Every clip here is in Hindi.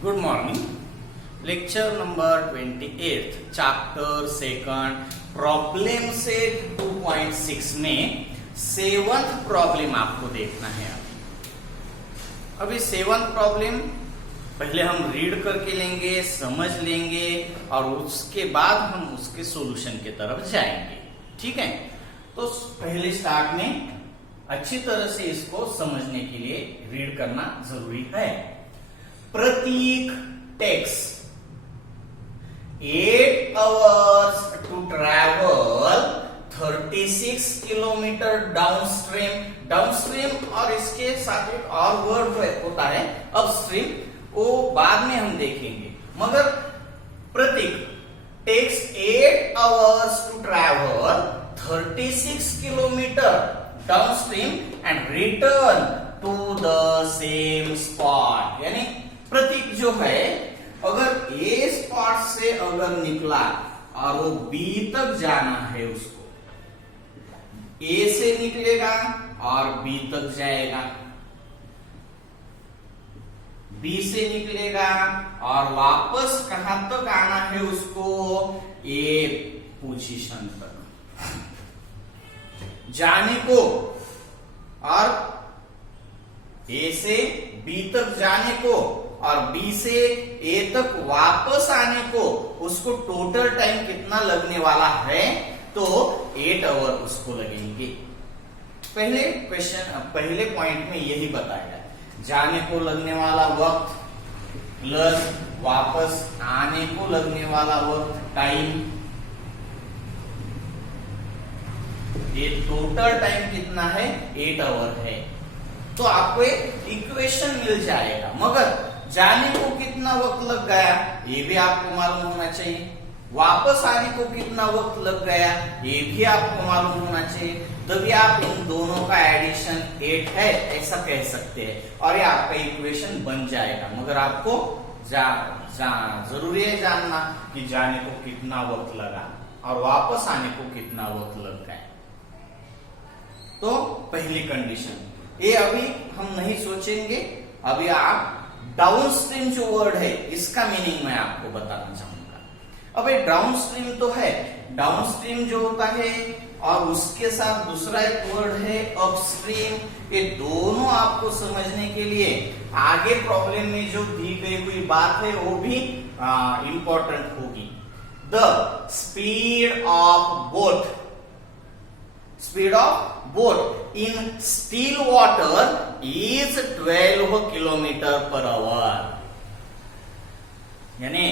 Good morning. Lecture number 28 chapter second problem set 2.6 में सेवंथ प्रॉब्लम आपको देखना है। अभी सेवंथ प्रॉब्लम पहले हम रीड करके लेंगे, समझ लेंगे और उसके बाद हम उसके सॉल्यूशन की तरफ जाएंगे। ठीक है, तो पहले स्टार्ट में अच्छी तरह से इसको समझने के लिए रीड करना जरूरी है। Prateek takes 8 hours to travel 36 kilometre downstream और इसके साथ एक और वर्ड होता है अपस्ट्रीम, वो बाद में हम देखेंगे। मगर Prateek takes 8 hours to travel 36 kilometre downstream and return to the same spot. यानी प्रतीक जो है अगर ए स्पॉट से अगर निकला और वो बी तक जाना है, उसको ए से निकलेगा और बी तक जाएगा, बी से निकलेगा और वापस कहां तक आना है उसको, ए पोजीशन तक जाने को, और ए से बी तक जाने को और बी से ए तक वापस आने को, उसको टोटल टाइम कितना लगने वाला है, तो 8 आवर उसको लगेंगे। पहले पॉइंट में यही बताया, जाने को लगने वाला वक्त प्लस वापस आने को लगने वाला वक्त टाइम, ये टोटल टाइम कितना है, 8 आवर है। तो आपको एक इक्वेशन मिल जाएगा। मगर जाने को कितना वक्त लग गया ये भी आपको मालूम होना चाहिए, वापस आने को कितना वक्त लग गया ये भी आपको मालूम होना चाहिए, तभी आप इन दोनों का एडिशन 8 है ऐसा कह सकते हैं और ये आपका इक्वेशन बन जाएगा। मगर आपको जरूरी है जानना कि जाने को कितना वक्त लगा और वापस आने को कितना वक्त लग गया। तो पहली कंडीशन ये अभी हम नहीं सोचेंगे, अभी आप डाउनस्ट्रीम जो वर्ड है इसका मीनिंग मैं आपको बताना चाहूंगा। अब ये डाउनस्ट्रीम तो है, डाउनस्ट्रीम जो होता है और उसके साथ दूसरा एक वर्ड है अपस्ट्रीम, ये दोनों आपको समझने के लिए आगे प्रॉब्लम में जो दी गई हुई बात है वो भी इंपॉर्टेंट होगी। The speed of boat in still water is 12 kilometre per our. यानी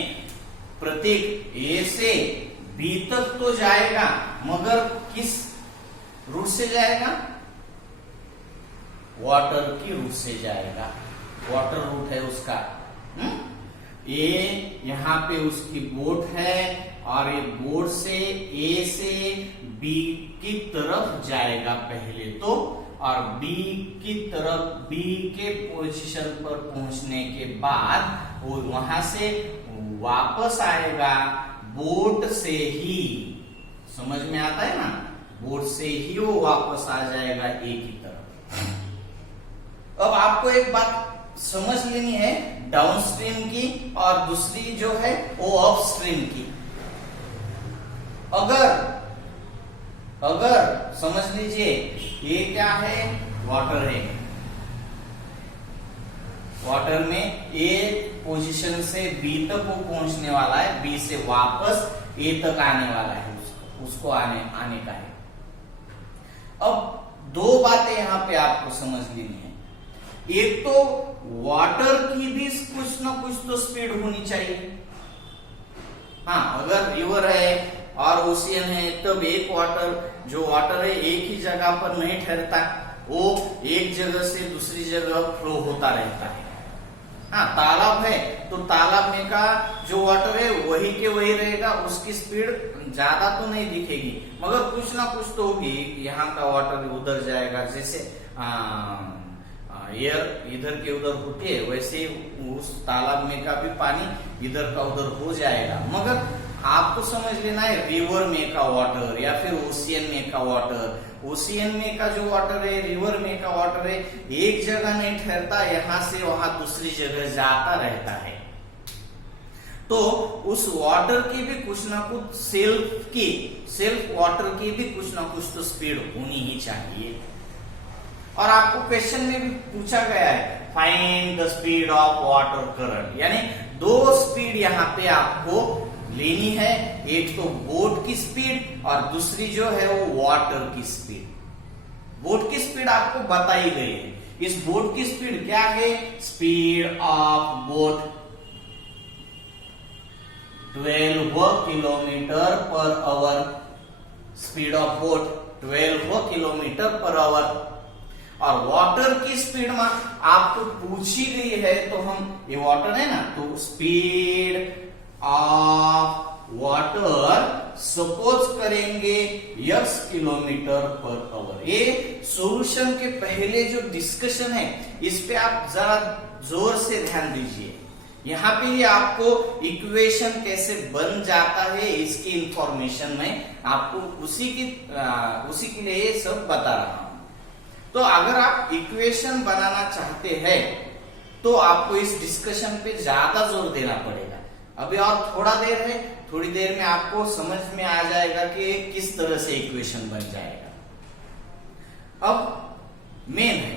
प्रतीक ए से बी तक तो जाएगा, मगर किस रूट से जाएगा, वाटर की रूट से जाएगा, वाटर रूट है उसका। ए यहाँ पे उसकी बोट है और ये बोट से ए से बी की तरफ जाएगा पहले तो, और बी की तरफ बी के पोजीशन पर पहुंचने के बाद वो वहां से वापस आएगा बोट से ही। समझ में आता है ना, बोट से ही वो वापस आ जाएगा ए की तरफ। अब आपको एक बात समझ लेनी है डाउनस्ट्रीम की और दूसरी जो है वो अपस्ट्रीम की। अगर समझ लीजिए ये क्या है, वाटर है, वाटर में ए पोजीशन से बी तक वो पहुंचने वाला है, बी से वापस ए तक आने वाला है, उसको आने का है। अब दो बातें यहां पे आपको समझ लेनी है। एक तो वाटर की भी कुछ ना कुछ तो स्पीड होनी चाहिए। हाँ, अगर रिवर है और ओशियन है तब एक जो वाटर है एक ही जगह पर नहीं ठहरता, वो एक जगह से दूसरी जगह फ्लो होता रहता है। हाँ, तालाब है तो तालाब में का जो वाटर है वही के वही रहेगा, उसकी स्पीड ज्यादा तो नहीं दिखेगी, मगर कुछ ना कुछ तो होगी। यहाँ का वाटर उधर जाएगा, जैसे एयर इधर के उधर होती है, वैसे उस तालाब में का भी पानी इधर का उधर हो जाएगा। मगर आपको समझ लेना है रिवर में का वाटर या फिर ओशियन में का वाटर, ओशियन में का जो वाटर है, रिवर में का वाटर है, एक जगह नहीं ठहरता, यहाँ से वहां दूसरी जगह जाता रहता है। तो उस वाटर की भी कुछ ना कुछ सेल्फ वाटर की भी कुछ ना कुछ तो स्पीड होनी ही चाहिए। और आपको क्वेश्चन में भी पूछा गया है find the speed of water current, यानी दो स्पीड यहाँ पे आपको लेनी है, एक तो बोट की स्पीड और दूसरी जो है वो वाटर की स्पीड। बोट की स्पीड आपको बताई गई है। इस बोट की स्पीड क्या है? Speed of boat 12 kilometre per our. Speed of boat 12 kilometre per our. और वाटर की स्पीड में आपको पूछी गई है, तो हम ये वाटर है ना, तो स्पीड ऑफ वाटर सपोज करेंगे x किलोमीटर पर आवर। ये सॉल्यूशन के पहले जो डिस्कशन है इस पे आप जरा जोर से ध्यान दीजिए। यहाँ पे ये आपको इक्वेशन कैसे बन जाता है इसकी इंफॉर्मेशन में आपको उसी के लिए ये सब बता रहा हूं। तो अगर आप इक्वेशन बनाना चाहते हैं तो आपको इस डिस्कशन पे ज्यादा जोर देना पड़ेगा। अभी और थोड़ा देर है, थोड़ी देर में आपको समझ में आ जाएगा कि किस तरह से इक्वेशन बन जाएगा। अब मेन है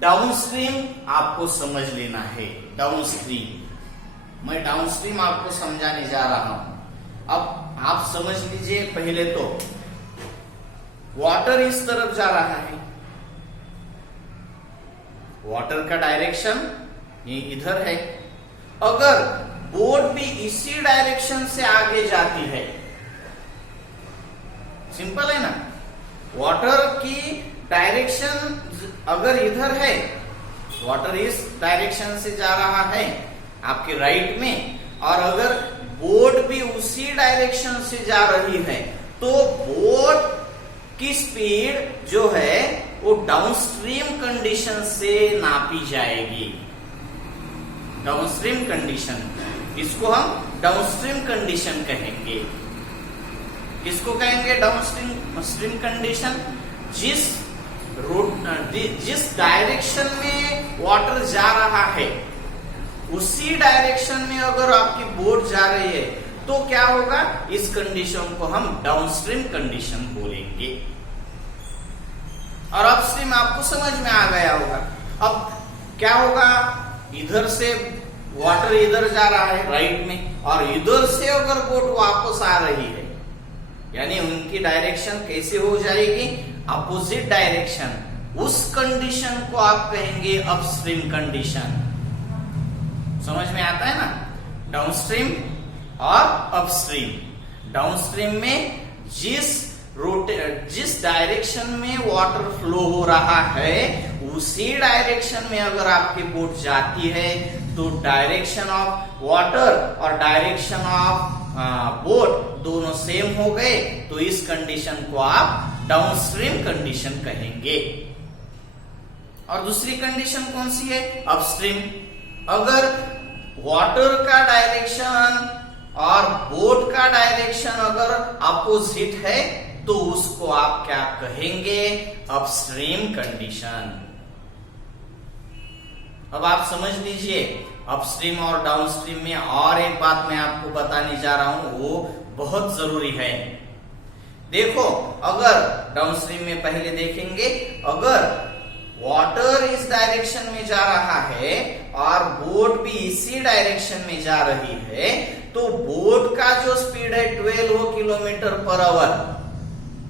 डाउनस्ट्रीम, आपको समझ लेना है डाउनस्ट्रीम। मैं डाउनस्ट्रीम आपको समझाने जा रहा हूं। अब आप समझ लीजिए, पहले तो वाटर इस तरफ जा रहा है, वाटर का डायरेक्शन ये इधर है। अगर बोट भी इसी डायरेक्शन से आगे जाती है, सिंपल है ना, वाटर की डायरेक्शन अगर इधर है, वाटर इस डायरेक्शन से जा रहा है आपके राइट में, और अगर बोट भी उसी डायरेक्शन से जा रही है, तो बोट की स्पीड जो है वो डाउनस्ट्रीम कंडीशन से नापी जाएगी। डाउनस्ट्रीम कंडीशन, इसको हम डाउनस्ट्रीम कंडीशन कहेंगे। किसको कहेंगे डाउनस्ट्रीम कंडीशन? जिस डायरेक्शन में वाटर जा रहा है उसी डायरेक्शन में अगर आपकी बोट जा रही है तो क्या होगा? इस कंडीशन को हम डाउनस्ट्रीम कंडीशन बोलेंगे। और अपस्ट्रीम आपको समझ में आ गया होगा। अब क्या होगा? इधर से वाटर इधर जा रहा है राइट में, और इधर से अगर बोट वापस आ रही है, यानी उनकी डायरेक्शन कैसे हो जाएगी? Opposite direction. उस कंडीशन को आप कहेंगे अपस्ट्रीम कंडीशन। समझ में आता है ना? डाउनस्ट्रीम और अपस्ट्रीम। डाउनस्ट्रीम में जिस डायरेक्शन में वाटर फ्लो हो रहा है उसी डायरेक्शन में अगर आपकी बोट जाती है तो डायरेक्शन ऑफ वाटर और डायरेक्शन ऑफ बोट दोनों सेम हो गए, तो इस कंडीशन को आप डाउनस्ट्रीम कंडीशन कहेंगे। और दूसरी कंडीशन कौन सी है? अपस्ट्रीम। अगर वाटर का डायरेक्शन और बोट का डायरेक्शन अगर अपोजिट है तो उसको आप क्या कहेंगे? Upstream condition. अब आप समझ लीजिए, अपस्ट्रीम और डाउनस्ट्रीम में और एक बात मैं आपको बताने जा रहा हूं, वो बहुत जरूरी है। देखो, अगर डाउनस्ट्रीम में पहले देखेंगे, अगर वाटर इस डायरेक्शन में जा रहा है और बोट भी इसी डायरेक्शन में जा रही है, तो बोट का जो स्पीड है 12 किलोमीटर पर आवर,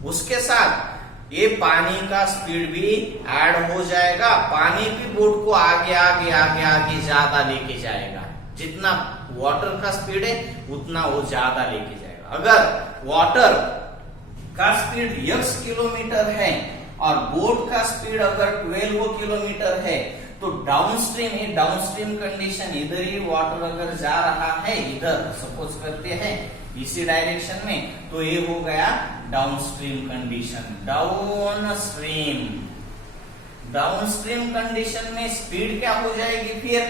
उसके साथ ये पानी का स्पीड भी ऐड हो जाएगा। पानी भी बोट को आगे आगे आगे आगे ज्यादा लेके जाएगा। जितना वाटर का स्पीड है उतना वो ज्यादा लेके जाएगा। अगर वाटर का स्पीड x किलोमीटर है और बोट का स्पीड अगर 12 किलोमीटर है, तो डाउनस्ट्रीम कंडीशन, इधर ही वाटर अगर जा रहा है, इधर सपोज करते हैं इसी डायरेक्शन में, तो ये हो गया डाउनस्ट्रीम कंडीशन। डाउनस्ट्रीम कंडीशन में स्पीड क्या हो जाएगी? फिर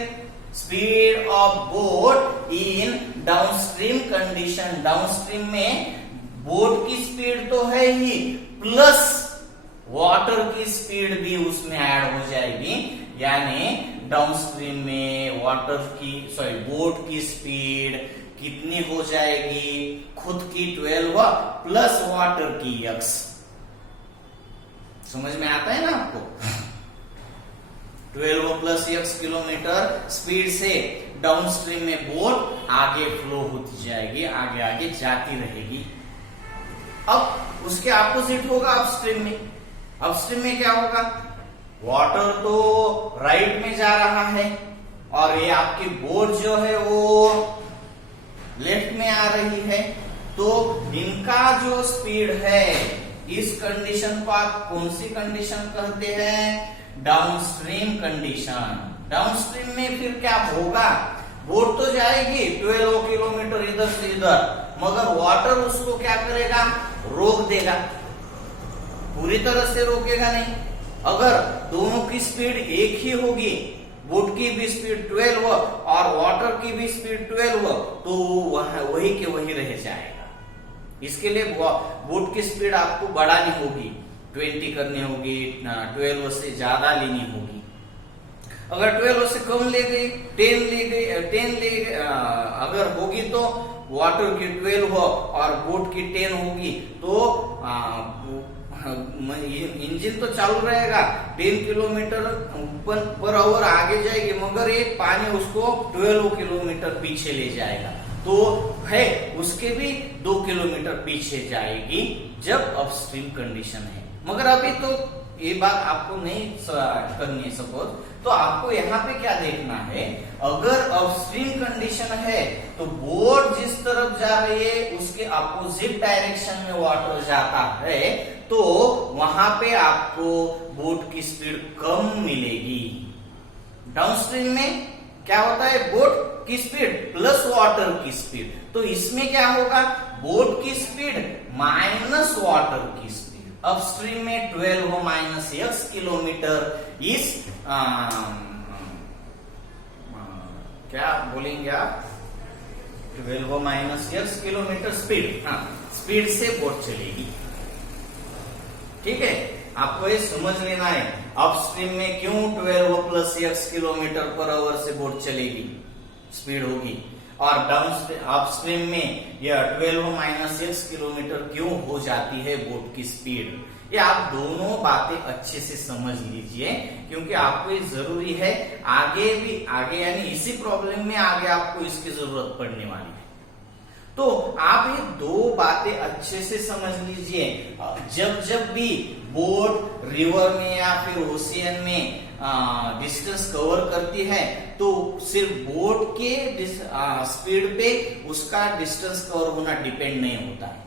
speed of boat in downstream condition. Downstream में बोट की स्पीड तो है ही, प्लस वाटर की स्पीड भी उसमें ऐड हो जाएगी, यानी डाउनस्ट्रीम में बोट की स्पीड कितनी हो जाएगी, खुद की 12 प्लस वाटर की x। समझ में आता है ना आपको? 12 प्लस x किलोमीटर स्पीड से डाउनस्ट्रीम में बोट आगे फ्लो होती जाएगी, आगे आगे जाती रहेगी। अब उसके अपोजिट होगा अपस्ट्रीम में। अपस्ट्रीम में क्या होगा, वाटर तो राइट में जा रहा है और ये आपकी बोट जो है वो लेफ्ट में आ रही है, तो इनका जो स्पीड है, इस कंडीशन को आप कौन सी कंडीशन कहते हैं, डाउनस्ट्रीम कंडीशन। डाउनस्ट्रीम में फिर क्या होगा, बोट तो जाएगी 12 किलोमीटर इधर से इधर, मगर वाटर उसको क्या करेगा, रोक देगा। पूरी तरह से रोकेगा नहीं। अगर दोनों की स्पीड एक ही होगी, बोट की भी स्पीड 12 और वाटर की भी स्पीड 12, तो वही के वही रह जाएगा। इसके लिए बोट की स्पीड आपको बढ़ानी होगी, 20 करनी होगी, 12 से ज्यादा लेनी होगी। अगर 12 से कम ले गई, 10 ले गई, अगर होगी तो वाटर की 12 और बोट की 10 होगी, तो इंजन तो चालू रहेगा, 10 किलोमीटर पर आवर आगे जाएगी, मगर ये पानी उसको 12 किलोमीटर पीछे ले जाएगा, तो है उसके भी 2 किलोमीटर पीछे जाएगी जब अपस्ट्रीम कंडीशन है। मगर अभी तो ये बात आपको नहीं करनी है सपोज, तो आपको यहाँ पे क्या देखना है, अगर अपस्ट्रीम कंडीशन है तो बोट जिस तरफ जा रही है उसके अपोजिट डायरेक्शन में वाटर जाता है, तो वहां पे आपको बोट की स्पीड कम मिलेगी। डाउनस्ट्रीम में क्या होता है, बोट की स्पीड प्लस वाटर की स्पीड, तो इसमें क्या होगा, बोट की स्पीड माइनस वाटर की स्पीड। अपस्ट्रीम में 12 माइनस x किलोमीटर इस क्या बोलेंगे आप, 12 माइनस x किलोमीटर स्पीड, हाँ स्पीड से बोट चलेगी। ठीक है, आपको ये समझ लेना है, अपस्ट्रीम में क्यों 12 plus x kilometre per our से बोट चलेगी, स्पीड होगी, और डाउनस्ट्रीम अपस्ट्रीम में यह 12 माइनस x किलोमीटर क्यों हो जाती है बोट की स्पीड। ये आप दोनों बातें अच्छे से समझ लीजिए, क्योंकि आपको ये जरूरी है, आगे यानी इसी प्रॉब्लम में आगे आपको इसकी जरूरत पड़ने वाली है। तो आप ये दो बातें अच्छे से समझ लीजिए। जब भी बोट रिवर में या फिर ओशियन में डिस्टेंस कवर करती है, तो सिर्फ बोट के स्पीड पे उसका डिस्टेंस कवर होना डिपेंड नहीं होता है।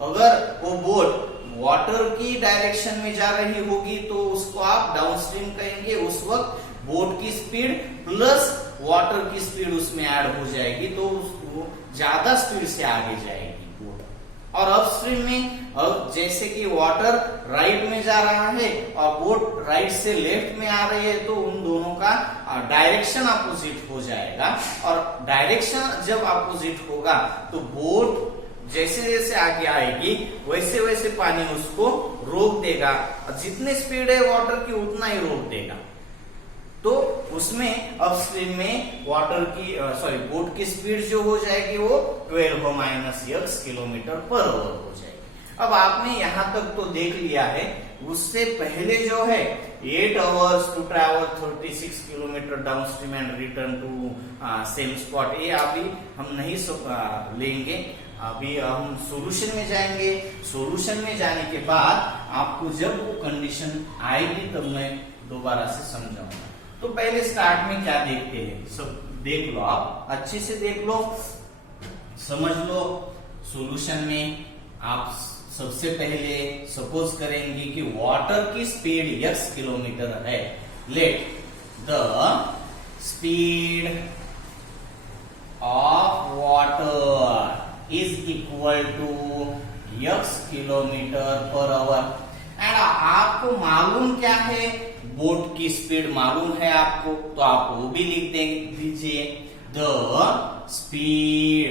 अगर वो बोट वाटर की डायरेक्शन में जा रही होगी तो उसको आप डाउनस्ट्रीम कहेंगे, उस वक्त बोट की स्पीड प्लस वाटर की स्पीड उसमें ऐड हो जाएगी, तो उसको ज्यादा स्पीड से आगे जाएगी बोट। और अपस्ट्रीम में जैसे कि वाटर राइट में जा रहा है और बोट राइट से लेफ्ट में आ रही है, तो उन दोनों का डायरेक्शन अपोजिट हो जाएगा, और डायरेक्शन जब अपोजिट होगा तो बोट जैसे जैसे आगे आएगी वैसे वैसे पानी उसको रोक देगा, जितनी स्पीड है वाटर की उतना ही रोक देगा। तो उसमें अपस्ट्रीम में बोट की स्पीड जो हो जाएगी वो 12 minus x kilometre per our हो जाएगी। अब आपने यहाँ तक तो देख लिया है, उससे पहले जो है 8 hours to travel 36 kilometre downstream and return to same spot, ये अभी हम नहीं लेंगे। अभी हम सॉल्यूशन में जाएंगे। सॉल्यूशन में जाने के बाद आपको जब वो कंडीशन आएगी तब मैं दोबारा से समझाऊंगा। तो पहले स्टार्ट में क्या देखते हैं, सब देख लो, आप अच्छे से देख लो, समझ लो। सॉल्यूशन में आप सबसे पहले सपोज करेंगे कि वाटर की स्पीड x किलोमीटर है। Let the speed of water is equal to x kilometre per hour. And आपको मालूम क्या है, बोट की स्पीड मालूम है आपको, तो आप वो भी लिख दीजिए, the speed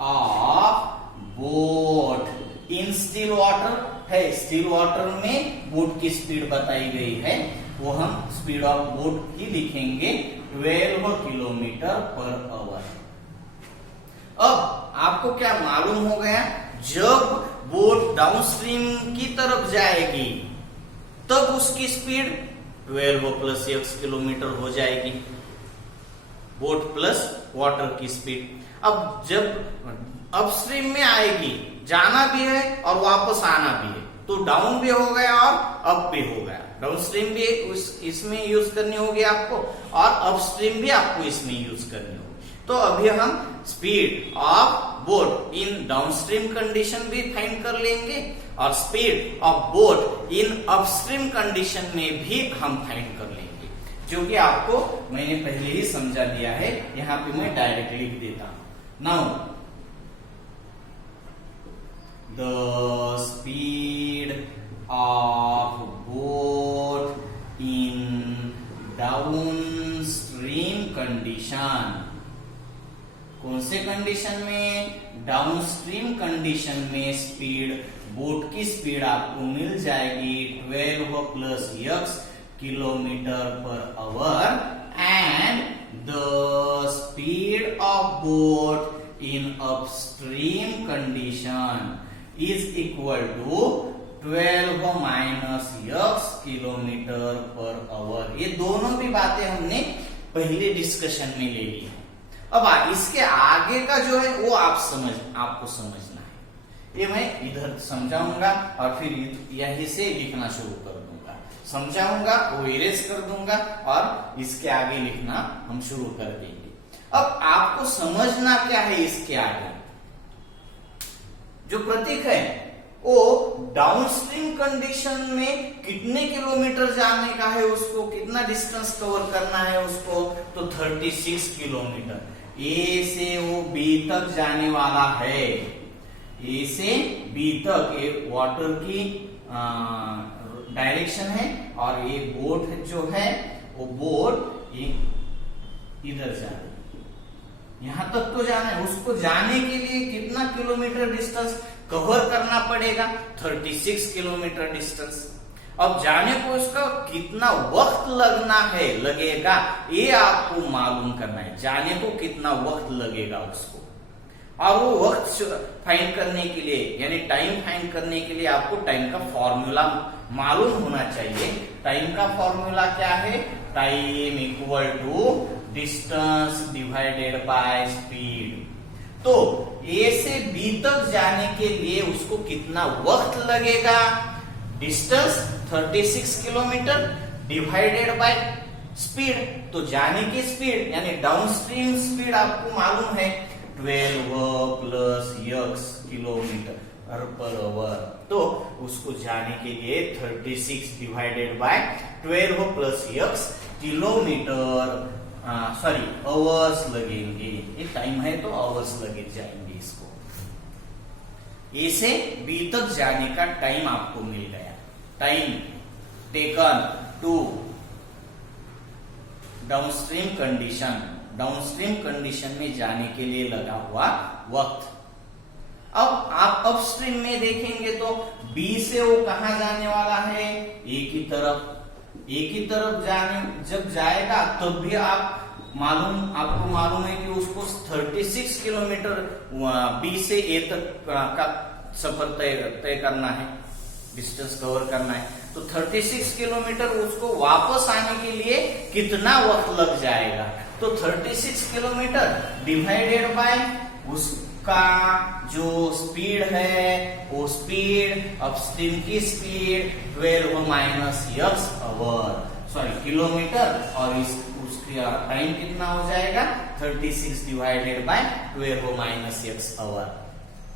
of boat in still water है। स्टिल वाटर में बोट की स्पीड बताई गई है वो हम स्पीड ऑफ बोट की लिखेंगे 12 किलोमीटर पर आवर। अब आपको क्या मालूम हो गया, जब बोट डाउनस्ट्रीम की तरफ जाएगी तब उसकी स्पीड 12 प्लस x किलोमीटर हो जाएगी, बोट प्लस वाटर की स्पीड। अब जब अपस्ट्रीम में आएगी, जाना भी है और वापस आना भी है, तो डाउन भी हो गया और अप भी हो गया। डाउनस्ट्रीम भी इसमें यूज करनी होगी आपको और अपस्ट्रीम भी आपको इसमें यूज करनी होगी। तो अभी हम speed of boat in downstream condition भी फाइंड कर लेंगे और speed of boat in upstream condition में भी हम फाइंड कर लेंगे, जो कि आपको मैंने पहले ही समझा दिया है। यहां पे मैं डायरेक्ट लिख देता हूं। Now the speed of boat in downstream condition, कौन से कंडीशन में, डाउनस्ट्रीम कंडीशन में स्पीड, बोट की स्पीड आपको मिल जाएगी 12 plus x kilometre per hour and the speed of boat in upstream condition is equal to 12 minus x kilometre per hour. ये दोनों भी बातें हमने पहले डिस्कशन में ले ली। अब इसके आगे का जो है वो आपको समझना है। ये मैं इधर समझाऊंगा और फिर यहीं से लिखना शुरू कर दूंगा, समझाऊंगा वो इरेज कर दूंगा और इसके आगे लिखना हम शुरू कर देंगे। अब आपको समझना क्या है, इसके आगे जो प्रतीक है वो डाउनस्ट्रीम कंडीशन में कितने किलोमीटर जाने का है, उसको कितना डिस्टेंस कवर करना है उसको, तो 36 किलोमीटर। ए से वो बी तक जाने वाला है, ए से बी तक ये वाटर की डायरेक्शन है और ये बोट जो है वो बोट इधर जा रही है, यहां तक तो जाना है। उसको जाने के लिए कितना किलोमीटर डिस्टेंस कवर करना पड़ेगा, 36 किलोमीटर डिस्टेंस। अब जाने को इसका कितना वक्त लगेगा ये आपको मालूम करना है, जाने को कितना वक्त लगेगा उसको। और वो वक्त फाइंड करने के लिए यानी टाइम फाइंड करने के लिए आपको टाइम का फॉर्मूला मालूम होना चाहिए। टाइम का फॉर्मूला क्या है, time equal to distance divided by speed. तो ए से बी तक जाने के लिए उसको कितना वक्त लगेगा, distance 36 kilometre divided by speed. तो जाने की स्पीड यानी डाउनस्ट्रीम स्पीड आपको मालूम है 12 plus x kilometre per our. तो उसको जाने के लिए 36 divided by 12 plus x kilometre hours लगेंगे। ये टाइम है तो आवर्स लगे जाएंगे इसको। ए से बी तक जाने का टाइम आपको मिल गया, time taken to downstream condition, downstream condition में जाने के लिए लगा हुआ वक्त। अब आप अपस्ट्रीम में देखेंगे तो बी से वो कहां जाने वाला है, ए की तरफ। ए की तरफ जब जाएगा तब भी आपको मालूम है कि उसको 36 किलोमीटर बी से ए तक का सफर तय करना है, डिस्टेंस कवर करना है। तो 36 किलोमीटर उसको वापस आने के लिए कितना वक्त लग जाएगा, तो 36 किलोमीटर डिवाइडेड बाय उसका जो स्पीड है वो स्पीड अपस्ट्रीम की स्पीड 12 माइनस x किलोमीटर और उसका टाइम कितना हो जाएगा 36 divided by 12 minus x hour.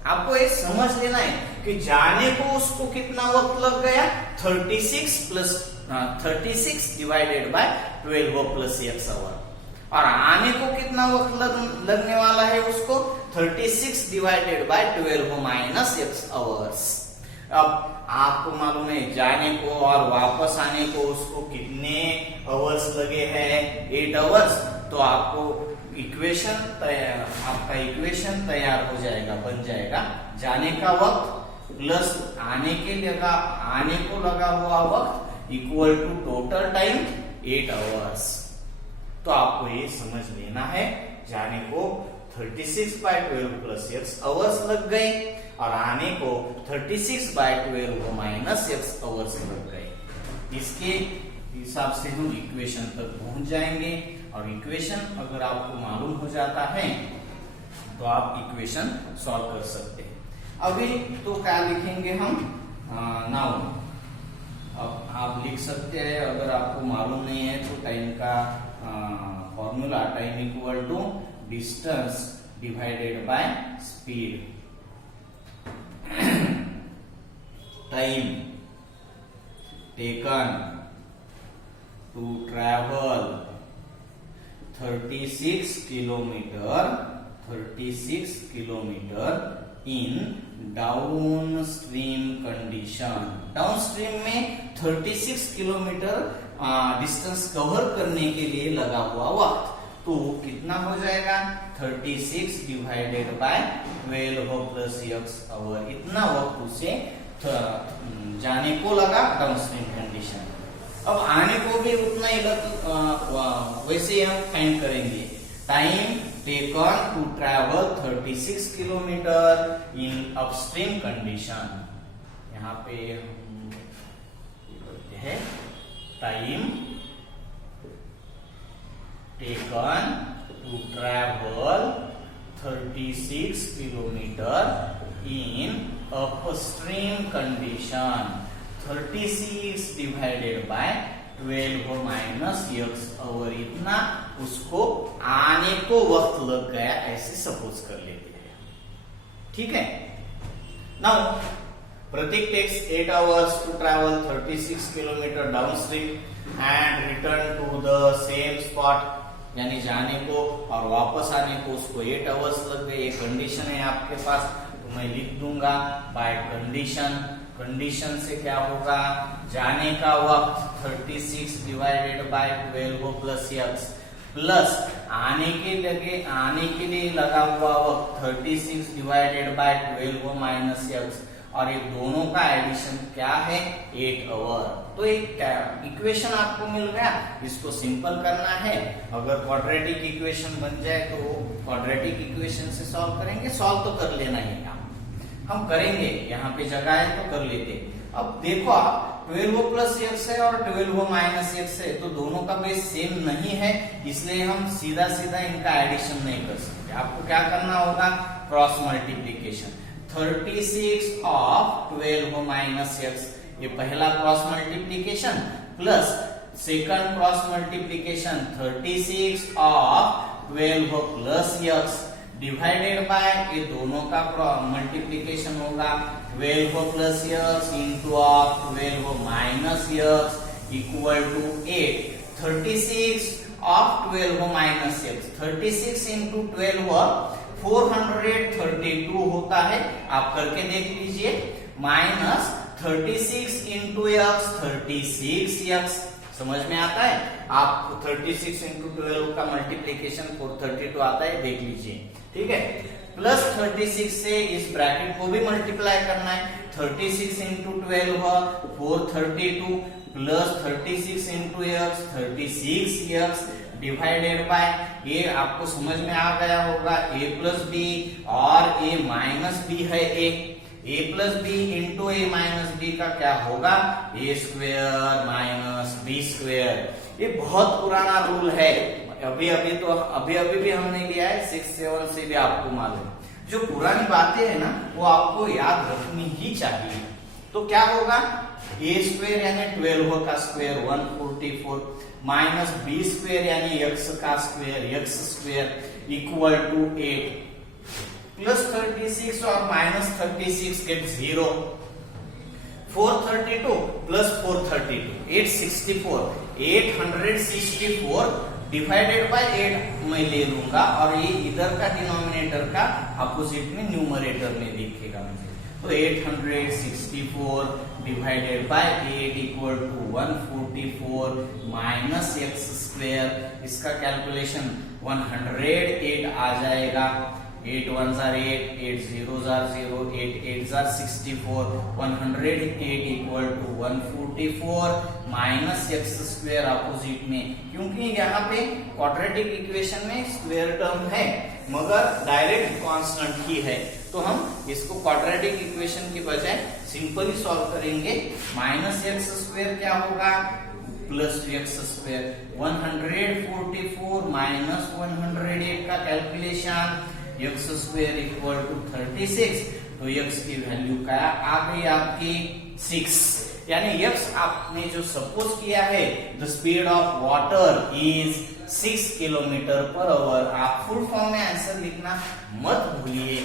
आपको ये समझ लेना है कि जाने को उसको कितना वक्त लग गया 36 divided by 12 plus x hour, और आने को कितना वक्त लगने वाला है उसको 36 divided by 12 minus x hours. अब आपको मालूम है जाने को और वापस आने को उसको कितने आवर्स लगे हैं 8 आवर्स। तो आपको आपका इक्वेशन तैयार हो जाएगा, बन जाएगा जाने का वक्त प्लस आने को लगा हुआ वक्त equal to total time 8 hours. तो आपको ये समझ लेना है, जाने को 36/12 प्लस x आवर्स लग गए और आने को 36/12 माइनस x आवर्स लग गए। इसके हिसाब से हम इक्वेशन तक पहुंच जाएंगे और इक्वेशन अगर आपको मालूम हो जाता है तो आप इक्वेशन सॉल्व कर सकते हैं। अभी तो क्या लिखेंगे हम, नाउ। अब आप लिख सकते हैं, अगर आपको मालूम नहीं है तो टाइम का formula, time equal to distance divided by speed. Time taken to travel 36 kilometre in downstream condition. Downstream में 36 किलोमीटर डिस्टेंस कवर करने के लिए लगा हुआ वक्त, तो कितना हो जाएगा 36 divided by 12 plus x hour. इतना वक्त उसे जाने को लगा डाउन स्ट्रीम कंडीशन। अब आने को भी उतना ही वैसे ही हम फाइंड करेंगे। Time taken to travel 36 kilometre in upstream condition. यहाँ पे हम करते हैं time taken to travel 36 kilometre in upstream condition. 36 divided by 12 minus x hour, इतना उसको आने को वक्त लग गया, ऐसे सपोज कर लेते हैं। ठीक है। Now Prateek takes 8 hours to travel 36 kilometre downstream and return to the same spot, यानी जाने को और वापस आने को उसको 8 आवर्स लग गए। ये कंडीशन है आपके पास, तो मैं लिख दूंगा बाय कंडीशन। कंडीशन से क्या होगा, जाने का वक्त 36 divided by 12 plus x plus आने के लिए लगा हुआ वक्त 36 डिवाइडेड बाय 12 माइनस x, और ये दोनों का एडिशन क्या है 8 आवर। तो एक इक्वेशन आपको मिल गया, इसको सिंपल करना है। अगर क्वाड्रेटिक इक्वेशन बन जाए तो क्वाड्रेटिक इक्वेशन से सॉल्व करेंगे, सॉल्व तो कर लेना ही हम करेंगे, यहाँ पे जगह है तो कर लेते। अब देखो आप 12 प्लस x है और 12 माइनस x है, तो दोनों का बेस सेम नहीं है, इसलिए हम सीधा इनका एडिशन नहीं कर सकते। आपको क्या करना होगा, cross multiplication. 36 of 12 minus x, ये पहला cross multiplication, plus second cross multiplication 36 of 12 plus x divided by, ये दोनों का मल्टीप्लीकेशन होगा 12 plus x into of 12 minus x equal to 8। 36 of 12 minus x, 36 into 12 432 होता है, आप करके देख लीजिए। माइनस 36 इंटू x 36x, समझ में आता है? आप 36 इंटू 12 का मल्टीप्लीकेशन 432 आता है, देख लीजिए। ठीक है, प्लस 36 से इस ब्रैकेट को भी मल्टीप्लाई करना है। 36 into 12 432 plus 36 into x 36x divided by, ये आपको समझ में आ गया होगा, a प्लस बी और a माइनस बी है a plus B into a minus B का क्या होगा, a square minus B square. ये बहुत पुराना रूल है, अभी भी हमने लिया है, 6, 7 से भी आपको मालूम। जो पुरानी बातें है ना, वो आपको याद रखनी ही चाहिए। तो क्या होगा, a स्क्वेयर यानी 12 का स्क्वेयर 144 माइनस बी स्क्वेयर यानी x का square x square equal to 8 plus 36 और minus 36 get 0। 432 plus 432 864 divided by 8 मैं ले लूंगा, और ये इधर का डिनोमिनेटर का अपोजिट में न्यूमरेटर में दिखेगा मुझे। तो 864 divided by 8 equal to 144 minus x square. इसका कैलकुलेशन 108 आ जाएगा। 8 1s are 8, 8 0s are 0, 8 8s are 64, 108 equal to 144 minus x square opposite में, क्योंकि यहाँ पे क्वाड्रेटिक इक्वेशन में स्क्वायर टर्म है मगर डायरेक्ट कांस्टेंट ही है, तो हम इसको क्वाड्रेटिक इक्वेशन के बजाय सिंपली सॉल्व करेंगे। माइनस एक्स स्क्वायर क्या होगा, प्लस एक्स स्क्वायर, 144 माइनस 108 का calculation, x square equal to 36, तो एक्स की वैल्यू क्या आ गई आपकी 6, यानी एक्स आपने जो सपोज किया है the speed of water is 6 kilometre per our. आप फुल फॉर्म में आंसर लिखना मत भूलिए।